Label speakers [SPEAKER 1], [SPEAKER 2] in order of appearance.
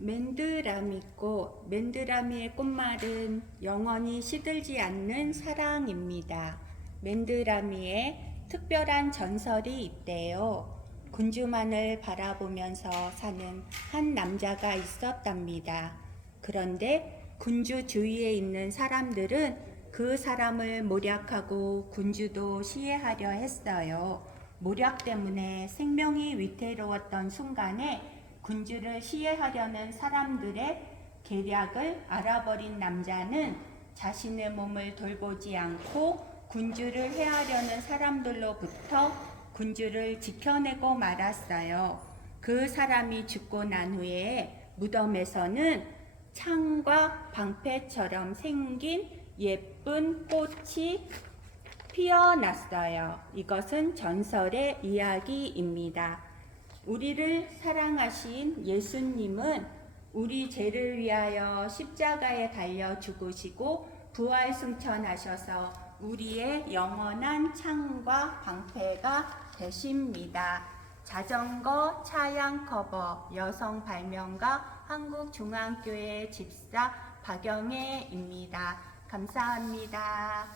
[SPEAKER 1] 맨드라미꽃, 맨드라미의 꽃말은 영원히 시들지 않는 사랑입니다. 맨드라미에 특별한 전설이 있대요. 군주만을 바라보면서 사는 한 남자가 있었답니다. 그런데 군주 주위에 있는 사람들은 그 사람을 모략하고 군주도 시해하려 했어요. 모략 때문에 생명이 위태로웠던 순간에 군주를 시해하려는 사람들의 계략을 알아버린 남자는 자신의 몸을 돌보지 않고 군주를 해하려는 사람들로부터 군주를 지켜내고 말았어요. 그 사람이 죽고 난 후에 무덤에서는 창과 방패처럼 생긴 예쁜 꽃이 피어났어요. 이것은 전설의 이야기입니다. 우리를 사랑하신 예수님은 우리 죄를 위하여 십자가에 달려 죽으시고 부활 승천하셔서 우리의 영원한 창과 방패가 되십니다. 자전거 차양 커버 여성 발명가 한국중앙교회 집사 박영애입니다. 감사합니다.